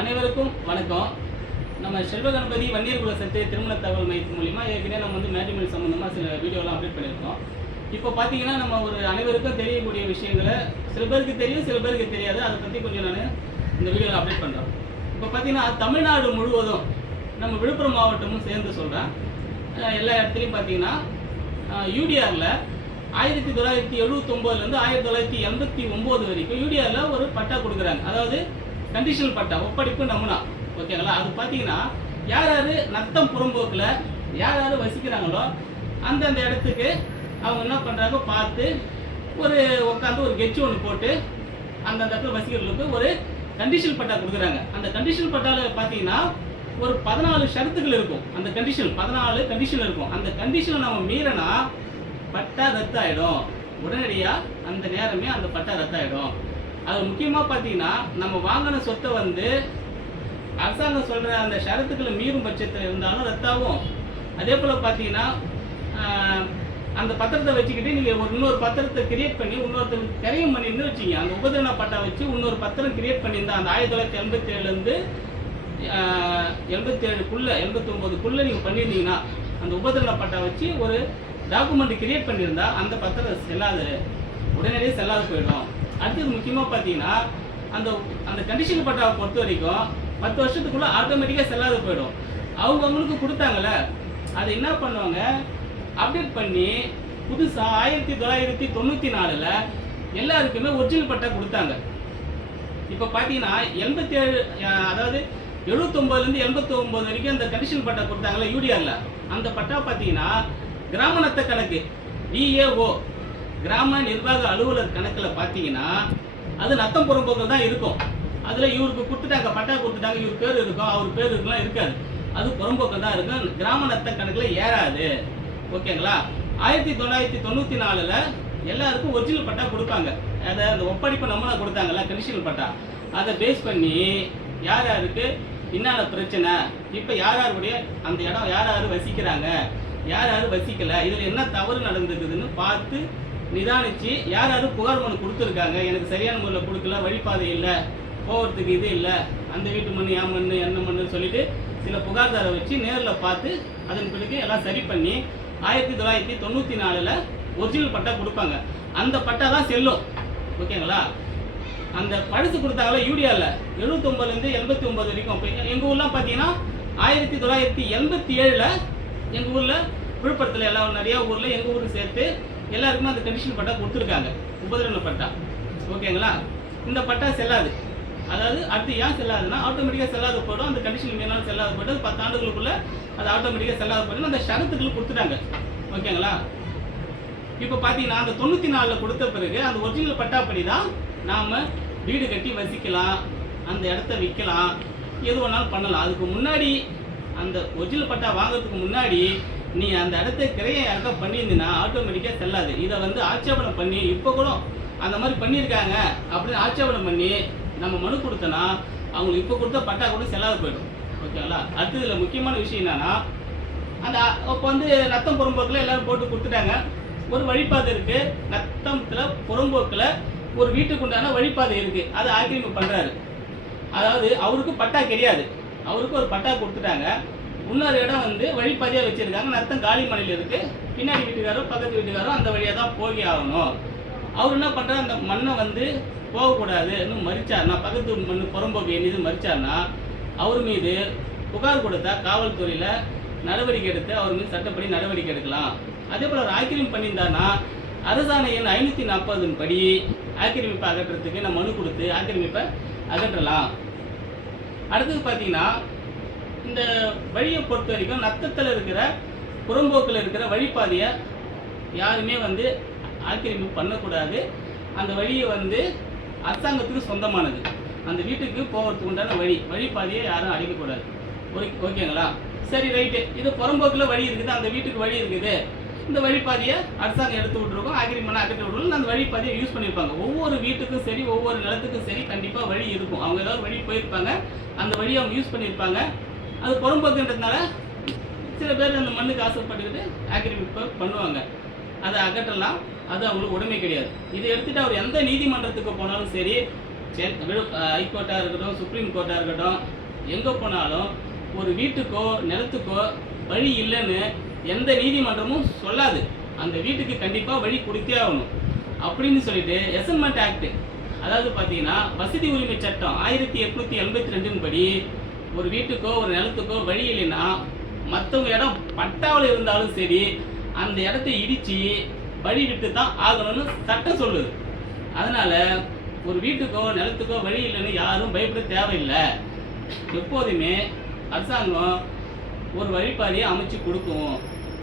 அனைவருக்கும் வணக்கம். நம்ம செல்வ கணபதி வன்னியர் குல சத்து திருமண தகவல் மையத்தின் மூலிமா ஏற்கனவே நம்ம மேட்ரிமோனி சம்மந்தமாக சில வீடியோலாம் அப்டேட் பண்ணியிருக்கோம். இப்போ பார்த்தீங்கன்னா நம்ம ஒரு அனைவருக்கும் தெரியக்கூடிய விஷயங்களை சில பேருக்கு தெரியும், சில பேருக்கு தெரியாது. அதை பற்றி கொஞ்சம் நான் இந்த வீடியோவில் அப்டேட் பண்ணுறோம். இப்போ பார்த்தீங்கன்னா தமிழ்நாடு முழுவதும் நம்ம விழுப்புரம் மாவட்டமும் சேர்ந்து சொல்கிறேன். எல்லா இடத்துலையும் பார்த்தீங்கன்னா யூடிஆரில் 1979 1989 வரைக்கும் யூடிஆரில் ஒரு பட்டா கொடுக்குறாங்க. அதாவது கண்டிஷனல் பட்டா, ஒப்படைப்பு நமுனா. ஓகேங்களா? அது பார்த்தீங்கன்னா யார் யார் நத்தம் புறம்போக்கில் யார் யார் வசிக்கிறாங்களோ அந்தந்த இடத்துக்கு அவங்க என்ன பண்ணுறாங்க பார்த்து ஒரு உட்காந்து ஒரு கெட்ச் ஒன்று போட்டு அந்தந்த இடத்துல வசிக்கிறவங்களுக்கு ஒரு கண்டிஷனல் பட்டா கொடுக்குறாங்க. அந்த கண்டிஷனல் பட்டாவில் பார்த்தீங்கன்னா ஒரு 14 ஷரத்துகள் இருக்கும். அந்த கண்டிஷன் 14 கண்டிஷன் இருக்கும். அந்த கண்டிஷனை நம்ம மீறினா பட்டா ரத்து ஆகிடும். உடனடியாக அந்த நேரமே அந்த பட்டா ரத்து ஆகிடும். அது முக்கியமாக பார்த்தீங்கன்னா நம்ம வாங்கின சொத்தை வந்து அரசாங்கம் சொல்கிற அந்த ஷரத்துக்களை மீறும் பட்சத்தில் இருந்தாலும் ரத்தாகும். அதே போல் பார்த்தீங்கன்னா அந்த பத்திரத்தை வச்சுக்கிட்டு நீங்கள் இன்னொரு பத்திரத்தை கிரியேட் பண்ணி இன்னொருத்தருக்கு கரையும் பண்ணிருந்து வச்சிங்க. அந்த உபதிரண பட்டா வச்சு இன்னொரு பத்திரம் கிரியேட் பண்ணியிருந்தா அந்த 1987 89 நீங்கள் பண்ணியிருந்தீங்கன்னா அந்த உபதிரண பட்டா வச்சு ஒரு டாக்குமெண்ட் கிரியேட் பண்ணியிருந்தா அந்த பத்திரம் செல்லாது, உடனடியே செல்லாது போயிடும். அடுத்தது முக்கியமாக பார்த்தீங்கன்னா அந்த கண்டிஷன் பட்டாவை பொறுத்த வரைக்கும் 10 வருஷத்துக்குள்ளே ஆட்டோமேட்டிக்காக செல்லாது போயிடும். அவங்களுக்கு கொடுத்தாங்கல்ல, அதை என்ன பண்ணுவாங்க, அப்டேட் பண்ணி புதுசாக 1994 எல்லாருக்குமே ஒரிஜினல் பட்டா கொடுத்தாங்க. இப்போ பார்த்தீங்கன்னா 87 அதாவது 79 89 வரைக்கும் அந்த கண்டிஷன் பட்டா கொடுத்தாங்கல்ல யூடிஆரில், அந்த பட்டா பார்த்தீங்கன்னா கிராம நத்த கணக்கு டிஏஓ கிராம நிர்வாக அலுவலர் கணக்கில் பார்த்தீங்கன்னா அது நத்தம் புறம்போக்கில் தான் இருக்கும். அதில் இவருக்கு கொடுத்துட்டாங்க, பட்டா கொடுத்துட்டாங்க, இவர் பேர் இருக்கும், அவர் பேர் இருக்கலாம் இருக்காது. அது புறம்போக்கில் தான் இருக்கும், கிராம நத்த கணக்கில் ஏறாது. ஓகேங்களா? 1994 எல்லாருக்கும் ஒரிஜினல் பட்டா கொடுப்பாங்க. அதை அந்த ஒப்படைப்பு நம்மளா கொடுத்தாங்கல்ல கண்டிஷனல் பட்டா, அதை பேஸ் பண்ணி யார் யாருக்கு என்னென்ன பிரச்சனை, இப்போ யார் யாருடைய அந்த இடம் யார் யார் வசிக்கிறாங்க, யார் யார் வசிக்கலை, இதில் என்ன தவறு நடந்துருக்குதுன்னு பார்த்து நிதானித்து யார் யாரும் புகார் மனு கொடுத்துருக்காங்க, எனக்கு சரியான முறையில் கொடுக்கல, வழிபாதை இல்லை, போகிறதுக்கு இது இல்லை, அந்த வீட்டு மண் என் மண் என்ன மண்ணுன்னு சொல்லிட்டு சில புகார்தாரை வச்சு நேரில் பார்த்து அதன் பிறகு எல்லாம் சரி பண்ணி 1994 ஒரிஜினல் பட்டா கொடுப்பாங்க. அந்த பட்டா தான் செல்லும். ஓகேங்களா? அந்த பழசு கொடுத்தாங்களா யூடிஆரில் 79 89 வரைக்கும். இப்போ எங்கள் ஊர்லாம் பார்த்தீங்கன்னா 1987 எங்கள் ஊரில் விழுப்புரத்தில் எல்லாம் நிறையா ஊரில் எங்கள் ஊருக்கு சேர்த்து எல்லாருக்குமே அந்த கண்டிஷன் பட்டா கொடுத்துருக்காங்க, உபதிரண பட்டா. ஓகேங்களா? இந்த பட்டா செல்லாது. அதாவது அடுத்து ஏன் செல்லாதுன்னா ஆட்டோமேட்டிக்காக செல்லாத போய்டும். அந்த கண்டிஷன் மேலும் செல்லாத போய்ட்டு 10 ஆண்டுகளுக்குள்ளே அது ஆட்டோமேட்டிக்காக செல்லாத போய்டும். அந்த ஷரத்துக்கள் கொடுத்துட்டாங்க. ஓகேங்களா? இப்போ பார்த்தீங்கன்னா அந்த 94 கொடுத்த பிறகு அந்த ஒரிஜினல் பட்டாப்படி தான் நாம் வீடு கட்டி வசிக்கலாம், அந்த இடத்த விற்கலாம், எது வேணாலும் பண்ணலாம். அதுக்கு முன்னாடி அந்த ஒரிஜினல் பட்டா வாங்குறதுக்கு முன்னாடி நீ அந்த இடத்த கிரையை யாருக்கா பண்ணியிருந்தீங்கன்னா ஆட்டோமேட்டிக்காக செல்லாது. இதை வந்து ஆட்சேபனை பண்ணி இப்போ கூட அந்த மாதிரி பண்ணியிருக்காங்க அப்படின்னு ஆட்சேபனை பண்ணி நம்ம மனு கொடுத்தோன்னா அவங்களுக்கு இப்போ கொடுத்த பட்டா கூட செல்லாது போயிடும். ஓகேங்களா? அடுத்து இதில் முக்கியமான விஷயம் என்னன்னா, அந்த இப்போ வந்து நத்தம் புறம்போக்கில் எல்லோரும் போட்டு கொடுத்துட்டாங்க. ஒரு வழிபாதை இருக்குது நத்தத்தில் புறம்போக்கில், ஒரு வீட்டுக்கு உண்டான வழிபாதை இருக்குது, அதை ஆக்கிரமிப்பு பண்ணுறாரு. அதாவது அவருக்கு பட்டா கிடையாது, அவருக்கு ஒரு பட்டா கொடுத்துட்டாங்க. இன்னொரு இடம் வந்து வழிபாதையாக வச்சுருக்காங்க, நத்தம் காலி மனையில் இருக்குது. பின்னாடி வீட்டுக்காரோ பக்கத்து வீட்டுக்காரோ அந்த வழியாக தான் போகி ஆகணும். அவர் என்ன பண்ணுறாரு, அந்த மண்ணை வந்து போகக்கூடாது இன்னும் மறிச்சார்னா, பக்கத்து மண் புறம்போக்கு எண்ணிது மறிச்சார்னா அவர் மீது புகார் கொடுத்தா காவல்துறையில் நடவடிக்கை எடுத்து அவர் மீது சட்டப்படி நடவடிக்கை எடுக்கலாம். அதே போல் அவர் ஆக்கிரமிப்பு பண்ணியிருந்தாருன்னா அரசாணை எண் 540 படி ஆக்கிரமிப்பை அகற்றுறதுக்கு நம்ம மனு கொடுத்து ஆக்கிரமிப்பை அகற்றலாம். அடுத்தது பார்த்தீங்கன்னா இந்த வழியை பொறுத்த வரைக்கும் நத்தத்தில் இருக்கிற புறம்போக்கில் இருக்கிற வழிபாதையை யாருமே வந்து ஆக்கிரமிப்பு பண்ணக்கூடாது. அந்த வழியை வந்து அரசாங்கத்துக்கு சொந்தமானது. அந்த வீட்டுக்கு போகிறதுக்கு உண்டான வழிபாதையை யாரும் அடைக்கக்கூடாது. ஓகேங்களா? சரி, ரைட்டு. இது புறம்போக்கில் வழி இருக்குது, அந்த வீட்டுக்கு வழி இருக்குது, இந்த வழிபாதையை அரசாங்கம் எடுத்து விட்டுருக்கோம், ஆக்கிரமிப்பு அகற்றி விட்டுருக்கோம். அந்த வழிபாதையை யூஸ் பண்ணியிருப்பாங்க. ஒவ்வொரு வீட்டுக்கும் சரி, ஒவ்வொரு நிலத்துக்கும் சரி கண்டிப்பாக வழி இருக்கும். அவங்க ஏதாவது வழி போயிருப்பாங்க, அந்த வழியை அவங்க யூஸ் பண்ணியிருப்பாங்க. அது புறம்போக்குன்றதுனால சில பேர் அந்த மண்ணுக்கு ஆசைப்பட்டுக்கிட்டு ஆக்கிரமிப்பு பண்ணுவாங்க. அதை அகற்றலாம், அது அவங்களுக்கு உடைமை கிடையாது. இதை எடுத்துகிட்டு அவர் எந்த நீதிமன்றத்துக்கு போனாலும் சரி, ஹைகோர்ட்டாக இருக்கட்டும், சுப்ரீம் கோர்ட்டாக இருக்கட்டும், எங்கே போனாலும் ஒரு வீட்டுக்கோ நிலத்துக்கோ வழி இல்லைன்னு எந்த நீதிமன்றமும் சொல்லாது. அந்த வீட்டுக்கு கண்டிப்பாக வழி கொடுத்தே ஆகணும் அப்படின்னு சொல்லிட்டு அசைன்மெண்ட் ஆக்ட், அதாவது பார்த்தீங்கன்னா வசதி உரிமை சட்டம் 1882 படி ஒரு வீட்டுக்கோ ஒரு நிலத்துக்கோ வழி இல்லைன்னா மற்றவங்க இடம் பட்டாவில் இருந்தாலும் சரி அந்த இடத்த இடித்து வழி விட்டு தான் ஆகணும்னு சட்டம் சொல்லுது. அதனால் ஒரு வீட்டுக்கோ நிலத்துக்கோ வழி இல்லைன்னு யாரும் பயப்பட தேவையில்லை. எப்போதுமே அரசாங்கம் ஒரு வழிபாதையை அமைச்சு கொடுக்கும்.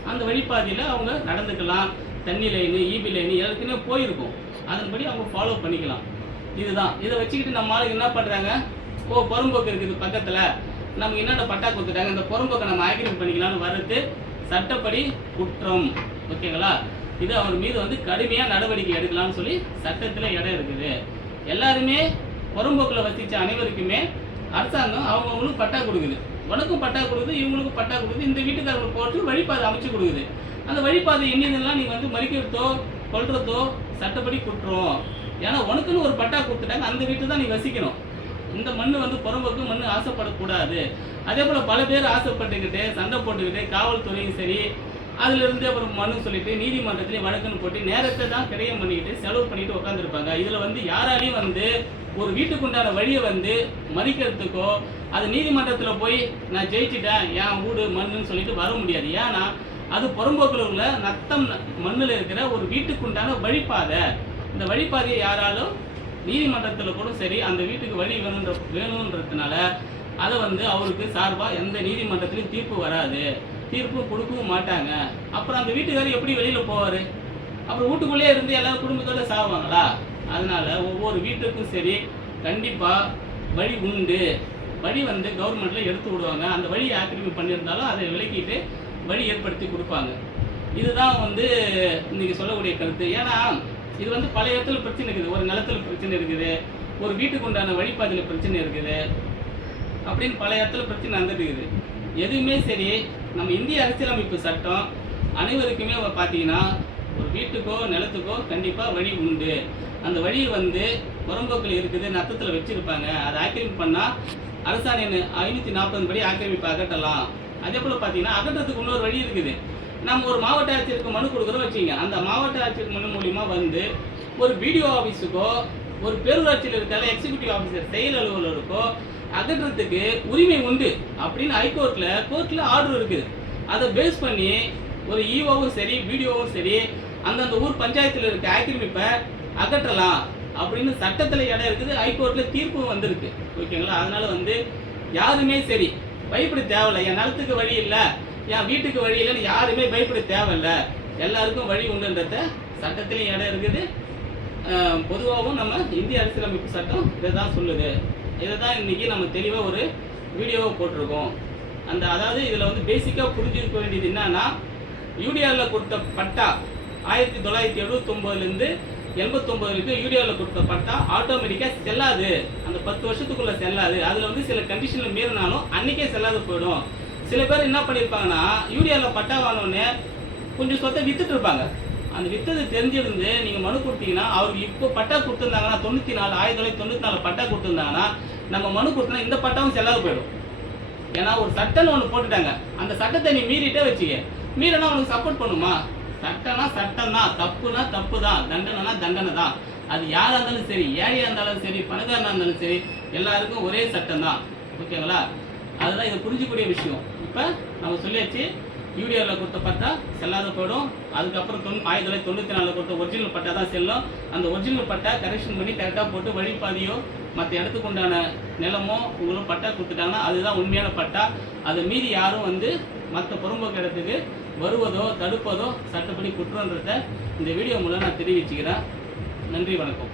அந்த வழிபாதையில் அவங்க நடந்துக்கலாம். தண்ணி லைனு, ஈபி லைனு எல்லாத்துக்குமே போயிருக்கும். அதன்படி அவங்க ஃபாலோ பண்ணிக்கலாம். இதுதான். இதை வச்சுக்கிட்டு நம்ம ஆளுங்க என்ன பண்ணுறாங்க, புறம்போக்கு இருக்குது பக்கத்தில், நமக்கு என்னென்ன பட்டா கொடுத்துட்டாங்க, இந்த புறம்போக்கை நம்ம ஆக்கிரமிப்பு பண்ணிக்கலாம்னு வர்றது சட்டப்படி குற்றம். ஓகேங்களா? இது அவர் மீது கடுமையாக நடவடிக்கை எடுக்கலாம்னு சொல்லி சட்டத்தில் இடம் இருக்குது. எல்லாருமே புறம்போக்கில் வசித்த அனைவருக்குமே அரசாங்கம் அவங்கவுங்களும் பட்டா கொடுக்குது. உனக்கும் பட்டா கொடுக்குது, இவங்களுக்கும் பட்டா கொடுக்குது. இந்த வீட்டுக்காரங்களை போட்டு வழிபாதை அமைச்சு கொடுக்குது. அந்த வழிபாதை என்னதெல்லாம் நீங்கள் மறிக்கிறதோ கொள்றதோ சட்டப்படி குற்றம். ஏன்னா உனக்குன்னு ஒரு பட்டா கொடுத்துட்டாங்க, அந்த வீட்டு தான் நீ வசிக்கணும். இந்த மண் புறம்போக்கு மண் ஆசைப்படக்கூடாது. அதே போல் பல பேர் ஆசைப்பட்டுக்கிட்டு சண்டை போட்டுக்கிட்டு காவல்துறையும் சரி அதிலிருந்து அப்புறம் மனு சொல்லிட்டு நீதிமன்றத்திலேயே வழக்குன்னு போட்டு நேரத்தை தான் கிரயம் பண்ணிக்கிட்டு செலவு பண்ணிட்டு உட்காந்துருப்பாங்க. இதில் யாராலையும் ஒரு வீட்டுக்குண்டான வழியை மறிக்கிறதுக்கோ அது நீதிமன்றத்தில் போய் நான் ஜெயிச்சிட்டேன் என் வீடு மண்ணுன்னு சொல்லிட்டு வர முடியாது. ஏன்னா அது புறம்போக்கில் உள்ள நத்தம் மண்ணில் இருக்கிற ஒரு வீட்டுக்குண்டான வழிபாதை. இந்த வழிபாதையை யாராலும் நீதிமன்றத்தில் கூட சரி அந்த வீட்டுக்கு வழி வேணுன்றதுனால அதை அவருக்கு சார்பாக எந்த நீதிமன்றத்திலையும் தீர்ப்பு வராது, தீர்ப்பு கொடுக்கவும் மாட்டாங்க. அப்புறம் அந்த வீட்டுக்காரர் எப்படி வெளியில் போவார்? அப்புறம் வீட்டுக்குள்ளேயே இருந்து எல்லாரும் குடும்பத்தோடு சாவாங்களா? அதனால ஒவ்வொரு வீட்டுக்கும் சரி கண்டிப்பாக வழி உண்டு. வழி கவர்மெண்ட்டில் எடுத்து விடுவாங்க. அந்த வழியை ஆக்கிரமிப்பு பண்ணியிருந்தாலும் அதை விலக்கிட்டு வழி ஏற்படுத்தி கொடுப்பாங்க. இதுதான் இன்றைக்கி சொல்லக்கூடிய கருத்து. ஏன்னா இது பல இடத்துல பிரச்சனை இருக்குது. ஒரு நிலத்தில் பிரச்சனை இருக்குது, ஒரு வீட்டுக்கு உண்டான வழிபாதையில் பிரச்சனை இருக்குது, அப்படின்னு பல இடத்துல பிரச்சனை நடந்துட்டு. எதுவுமே சரி நம்ம இந்திய அரசியலமைப்பு சட்டம் அனைவருக்குமே பார்த்தீங்கன்னா ஒரு வீட்டுக்கோ நிலத்துக்கோ கண்டிப்பாக வழி உண்டு. அந்த வழி புறம்போக்கில் இருக்குது, நத்தத்தில் வச்சுருப்பாங்க. அதை ஆக்கிரமிப்பு பண்ணால் அரசாணை 540 படி ஆக்கிரமிப்பு அகற்றலாம். அதே போல் பார்த்தீங்கன்னா அகற்றத்துக்கு இன்னொரு வழி இருக்குது. நம்ம ஒரு மாவட்ட ஆட்சியருக்கு மனு கொடுக்குறோம் வச்சுங்க, அந்த மாவட்ட ஆட்சியர் மனு மூலிமா ஒரு பிடிஓ ஆஃபீஸுக்கோ ஒரு பேரூராட்சியில் இருக்கிற எக்ஸிக்யூட்டிவ் ஆஃபீஸர் செயல் அலுவலருக்கோ அகற்றத்துக்கு உரிமை உண்டு அப்படின்னு கோர்ட்டில் ஆர்டர் இருக்குது. அதை பேஸ் பண்ணி ஒரு ஈஓவும் சரி பிடிஓவும் சரி அந்தந்த ஊர் பஞ்சாயத்தில் இருக்க ஆக்கிரமிப்பை அகற்றலாம் அப்படின்னு சட்டத்தில் இடம் இருக்குது. ஹைகோர்ட்டில் தீர்ப்பு வந்திருக்கு. ஓகேங்களா? அதனால யாருமே சரி பயப்பட தேவையில்லை. என் நிலத்துக்கு வழி இல்லை, என் வீட்டுக்கு வழி இல்லைன்னு யாருமே பயப்பட தேவையில்லை. எல்லாருக்கும் வழி உண்டுன்றத சட்டத்திலையும் இடம் இருக்குது. பொதுவாகவும் நம்ம இந்திய அரசியலமைப்பு சட்டம் இதை தான் சொல்லுது. இதை தான் இன்றைக்கி நம்ம தெளிவாக ஒரு வீடியோவை போட்டிருக்கோம். அதாவது இதில் பேசிக்காக புரிஞ்சுக்க வேண்டியது என்னன்னா, யூடிஆரில் கொடுத்த பட்டா 1979 89 வரைக்கும் யூடிஆரில் கொடுத்த பட்டா ஆட்டோமேட்டிக்காக செல்லாது. அந்த 10 வருஷத்துக்குள்ளே செல்லாது. அதில் சில கண்டிஷனில் மீறினாலும் அன்றைக்கே செல்லாது போயிடும். சில பேர் என்ன பண்ணியிருப்பாங்கன்னா யூடிஆரில் பட்டா வாங்கினோடனே கொஞ்சம் சொத்தை வித்துட்டு இருப்பாங்க. அந்த வித்தது தெரிஞ்சிருந்து நீங்கள் மனு கொடுத்தீங்கன்னா அவருக்கு இப்போ பட்டா கொடுத்துருந்தாங்கன்னா 1994 பட்டா கொடுத்துருந்தாங்கன்னா நம்ம மனு கொடுத்தோன்னா இந்த பட்டாவும் செல்லாது போயிடும். ஏன்னா ஒரு சட்டம்னு ஒன்று போட்டுட்டாங்க. அந்த சட்டத்தை நீ மீறிட்டே வச்சுக்க, மீறினா உனக்கு சப்போர்ட் பண்ணுமா? சட்டம்னா சட்டம் தான், தப்புனா தப்பு தான், தண்டனைனா தண்டனை தான். அது யாராக இருந்தாலும் சரி, ஏழையாக இருந்தாலும் சரி, பணக்காரனாக இருந்தாலும் சரி, எல்லாருக்கும் ஒரே சட்டம் தான். ஓகேங்களா? அதுதான் இதை புரிஞ்சக்கூடிய விஷயம். இப்போ நம்ம சொல்லியாச்சு, யூடிஆரில் கொடுத்த பட்டா செல்லாத போயிடும். அதுக்கப்புறம் 1994 கொடுத்த ஒரிஜினல் பட்டா தான் செல்லும். அந்த ஒரிஜினல் பட்டா கரெக்ஷன் பண்ணி கரெக்டாக போட்டு வழிபாதையோ மற்ற இடத்துக்கு உண்டான நிலமோ உங்களுக்கு பட்டா கொடுத்துட்டாங்கன்னா அதுதான் உண்மையான பட்டா. அதை மீறி யாரும் மற்ற புறம்போக்கு இடத்துக்கு வருவதோ தடுப்பதோ சட்டப்படி குற்றன்றதை இந்த வீடியோ மூலம் நான் தெரிவிச்சுக்கிறேன். நன்றி, வணக்கம்.